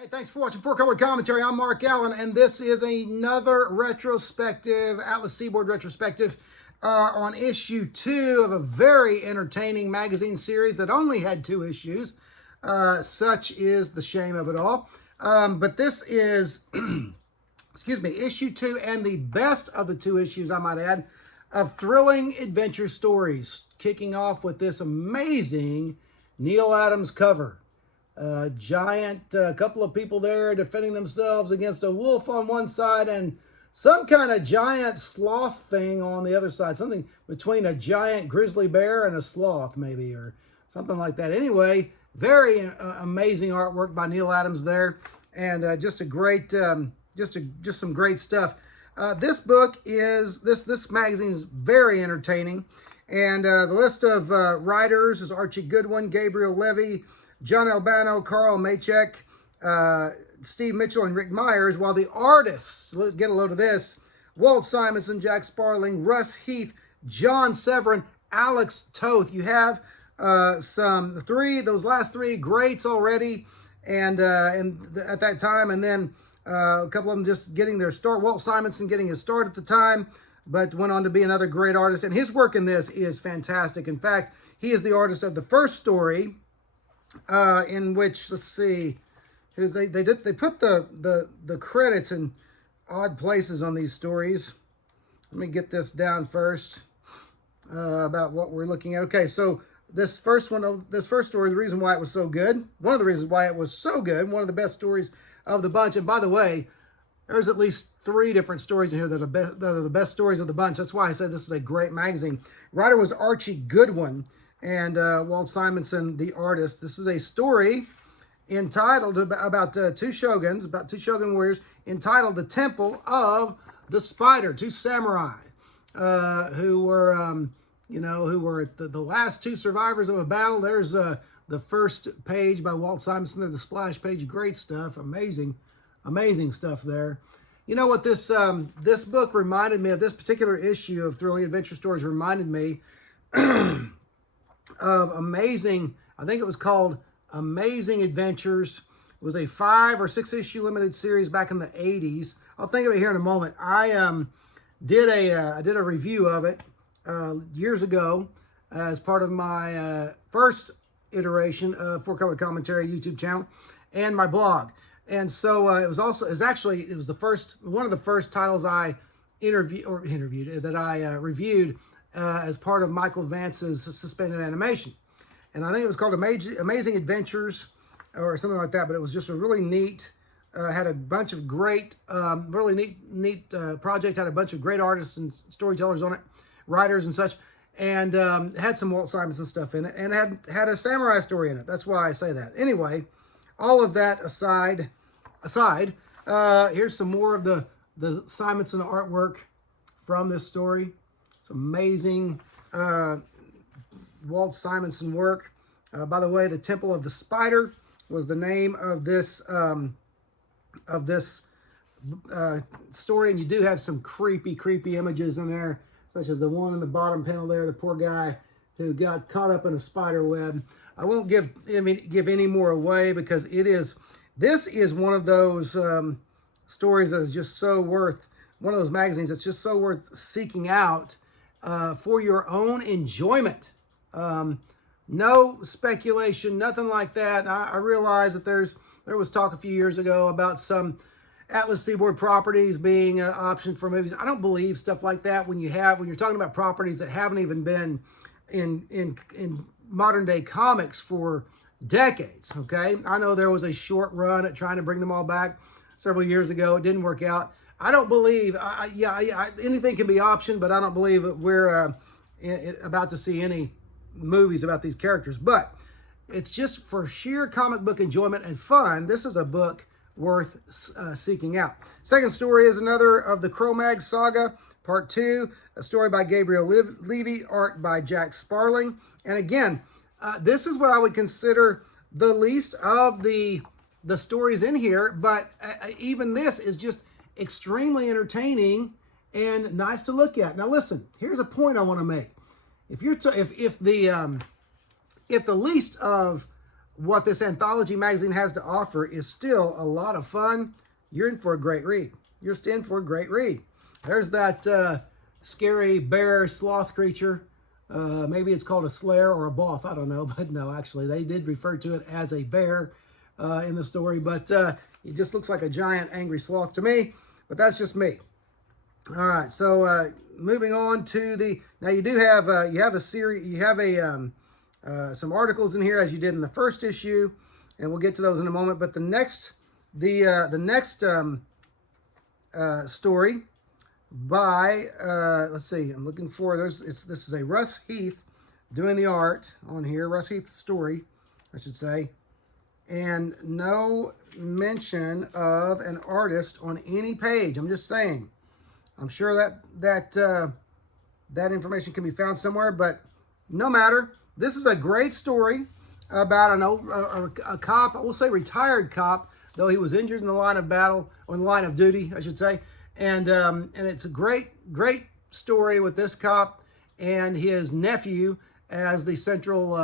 Hey, thanks for watching Four Color Commentary. I'm Mark Allen, and this is another retrospective, Atlas Seaboard retrospective on issue 2 of a very entertaining magazine series that only had 2 issues. Such is the shame of it all. But this is, excuse me, issue 2 and the best of the 2 issues, I might add, of thrilling adventure stories, kicking off with this amazing Neal Adams cover. Giant, couple of people there defending themselves against a wolf on one side and some kind of giant sloth thing on the other side. Something between a giant grizzly bear and a sloth, maybe, or something like that. Anyway, very amazing artwork by Neal Adams there, and just a great, just some great stuff. This book is this magazine is very entertaining, and the list of writers is Archie Goodwin, Gabriel Levy, John Albano, Carl Maychek, Steve Mitchell, and Rick Meyers, while the artists, let's get a load of this, Walt Simonson, Jack Sparling, Russ, Heath, John Severin, Alex Toth. You have those last 3 greats already, and at that time, and then a couple of them just getting their start. Walt Simonson getting his start at the time, but went on to be another great artist, and his work in this is fantastic. In fact, he is the artist of the first story, in which, let's see, they put the credits in odd places on these stories. Let me get this down first, about what we're looking at. Okay, so this first story, the reason why it was so good, one of the reasons why it was so good, one of the best stories of the bunch. And by the way, there's at least 3 different stories in here that are the best stories of the bunch. That's why I said this is a great magazine. Writer was Archie Goodwin, and Walt Simonson, the artist. This is a story entitled about 2 shoguns, about 2 shogun warriors, entitled "The Temple of the Spider." 2 samurai who were, who were the last 2 survivors of a battle. There's the first page by Walt Simonson. There's the splash page. Great stuff. Amazing stuff there. You know what this this book reminded me of? This particular issue of Thrilling Adventure Stories reminded me of Amazing, I think it was called Amazing Adventures. It was a 5 or 6 issue limited series back in the 80s. I'll think of it here in a moment. I did a review of it years ago as part of my first iteration of Four Color Commentary YouTube channel and my blog. And so it was one of the first titles I reviewed as part of Michael Vance's suspended animation. And I think it was called Amazing Adventures or something like that, but it was just a really neat, had a bunch of great, really neat project, had a bunch of great artists and storytellers on it, writers and such, and had some Walt Simonson stuff in it, and had a samurai story in it. That's why I say that. Anyway, all of that aside, here's some more of the Simonson artwork from this story. Amazing Walt Simonson work. By the way, The Temple of the Spider was the name of this story, and you do have some creepy images in there, such as the one in the bottom panel there, the poor guy who got caught up in a spider web. I won't give any more away, because this is one of those stories that is just so worth, one of those magazines that's just so worth seeking out for your own enjoyment. No speculation, nothing like that. I realize that there was talk a few years ago about some Atlas Seaboard properties being optioned for movies. I don't believe stuff like that when you're talking about properties that haven't even been in modern day comics for decades. Okay, I know there was a short run at trying to bring them all back several years ago. It didn't work out. I don't believe, anything can be optioned, but I don't believe that we're about to see any movies about these characters. But it's just for sheer comic book enjoyment and fun. This is a book worth seeking out. Second story is another of the Kromag Saga, Part 2, a story by Gabriel Levy, art by Jack Sparling. And again, this is what I would consider the least of the stories in here, but even this is just extremely entertaining and nice to look at. Now listen, here's a point I want to make. If the least of what this anthology magazine has to offer is still a lot of fun. You're in for a great read. You're in for a great read. There's that scary bear sloth creature. Maybe it's called a slayer or a both. I don't know. But no, actually, they did refer to it as a bear in the story. But it just looks like a giant angry sloth to me. But that's just me. All right. So moving on to the... Now, you do have you have a series... You have a... some articles in here as you did in the first issue, and we'll get to those in a moment. But the next story by let's see, I'm looking for this is a Russ Heath doing the art on here. Russ Heath story, I should say, and no mention of an artist on any page. I'm just saying. I'm sure that information can be found somewhere, but no matter. This is a great story about a cop, we'll say retired cop, though he was injured in the line of battle, or in the line of duty, I should say. And it's a great story with this cop and his nephew as the central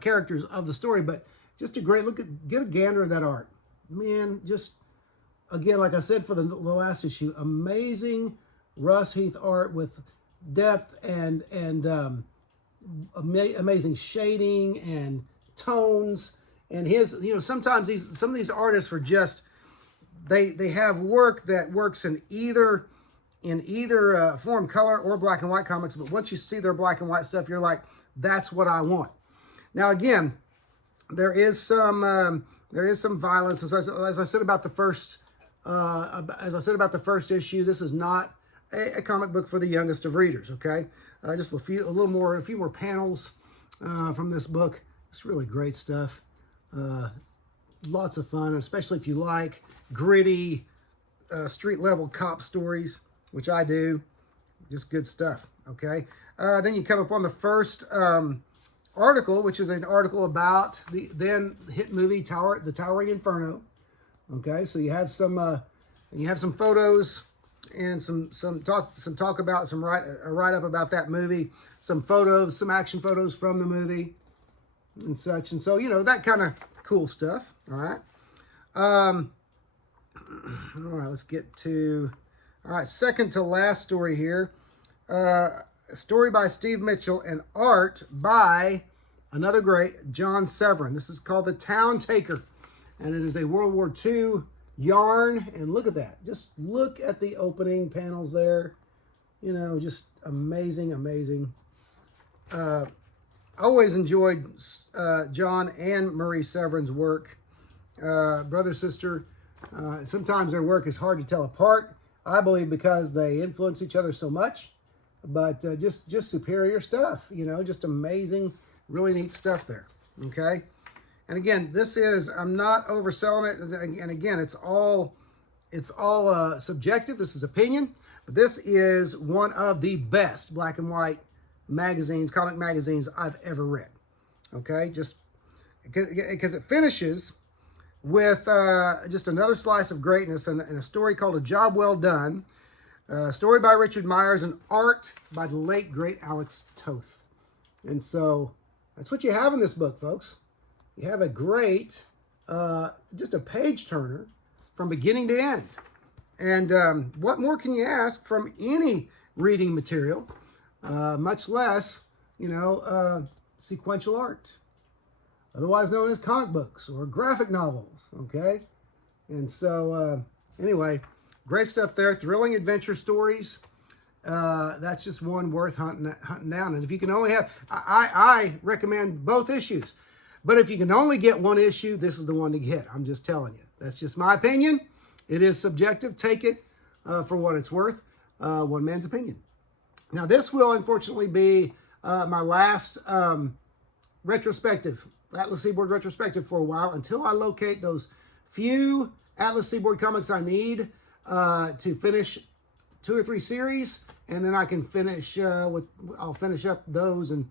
characters of the story. But just a great look get a gander of that art, man. Just again, like I said for the last issue, amazing Russ Heath art with depth and amazing shading and tones, and his, sometimes some of these artists are just they have work that works in either form, color or black and white comics, but once you see their black and white stuff, you're like, that's what I want. Now again, there is some violence, as I said about the first issue. This is not a comic book for the youngest of readers, okay? Just a few more panels from this book. It's really great stuff. Lots of fun, especially if you like gritty, street-level cop stories, which I do. Just good stuff, okay? Then you come up on the first article, which is an article about the then hit movie The Towering Inferno. Okay, so you have some photos and some talk about a write-up about that movie, some photos, some action photos from the movie and such. And so, that kind of cool stuff. All right. All right, let's get to, second to last story here. A story by Steve Mitchell and art by another great, John Severin. This is called The Town Taker, and it is a World War II yarn, and look at that. Just look at the opening panels there. Just amazing. I always enjoyed John and Marie Severin's work. Brother, sister. Sometimes their work is hard to tell apart, I believe, because they influence each other so much. But just superior stuff, just amazing, really neat stuff there. Okay. And again, I'm not overselling it. And again, it's all subjective. This is opinion, but this is one of the best black and white magazines, comic magazines I've ever read. Okay, just because it finishes with just another slice of greatness and a story called A Job Well Done. Story by Richard Meyers and art by the late great Alex Toth. And so that's what you have in this book, folks. You have a great, just a page turner from beginning to end. And what more can you ask from any reading material, much less, sequential art, otherwise known as comic books or graphic novels, okay? And so, anyway, great stuff there. Thrilling adventure stories. That's just one worth hunting down. And if you can only have, I recommend both issues. But if you can only get one issue, this is the one to get. I'm just telling you. That's just my opinion. It is subjective. Take it for what it's worth. One man's opinion. Now, this will unfortunately be my last retrospective, Atlas Seaboard retrospective for a while, until I locate those few Atlas Seaboard comics I need to finish 2 or 3 series, and then I can finish I'll finish up those and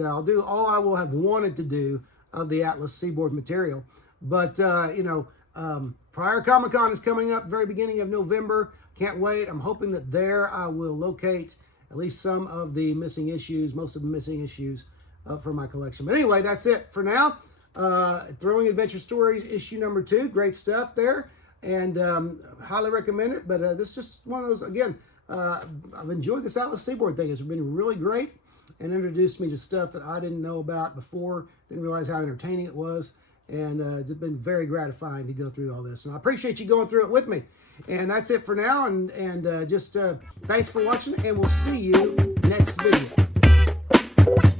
I'll do all I will have wanted to do of the Atlas Seaboard material. But Prior Comic-Con is coming up very beginning of November. Can't wait. I'm hoping that there I will locate at least some of the missing issues, most of the missing issues for my collection. But anyway, that's it for now. Thrilling Adventure Stories, issue number 2. Great stuff there. And highly recommend it. But this is just one of those, again, I've enjoyed this Atlas Seaboard thing. It's been really great and introduced me to stuff that I didn't know about before. Didn't realize how entertaining it was. And it's been very gratifying to go through all this. And I appreciate you going through it with me. And that's it for now. And just thanks for watching. And we'll see you next video.